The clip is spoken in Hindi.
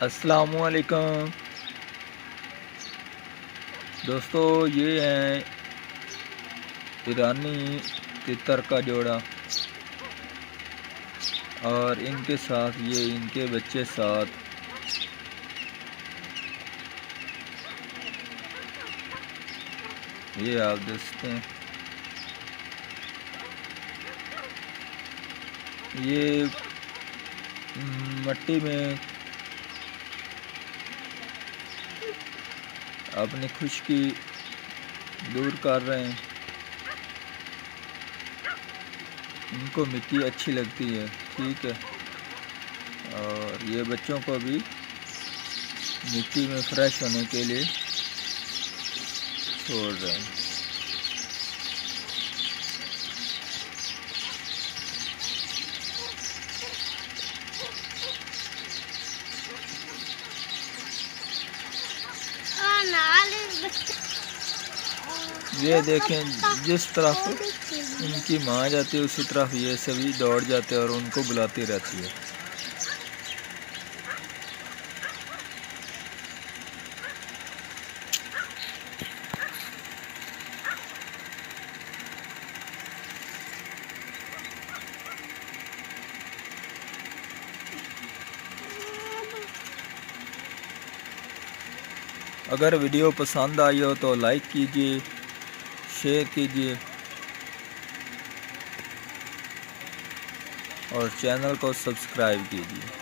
अस्सलामुअलैकुम दोस्तों, ये हैं ईरानी तितर का जोड़ा और इनके साथ ये इनके बच्चे साथ ये आप देखते हैं। ये मिट्टी में अपनी खुश्की दूर कर रहे हैं। इनको मिट्टी अच्छी लगती है, ठीक है। और ये बच्चों को भी मिट्टी में फ्रेश होने के लिए छोड़ रहे हैं। ये देखें, जिस तरफ इनकी माँ जाती है उसी तरफ ये सभी दौड़ जाते हैं और उनको बुलाती रहती है। अगर वीडियो पसंद आई हो तो लाइक कीजिए, शेयर कीजिए और चैनल को सब्सक्राइब कीजिए।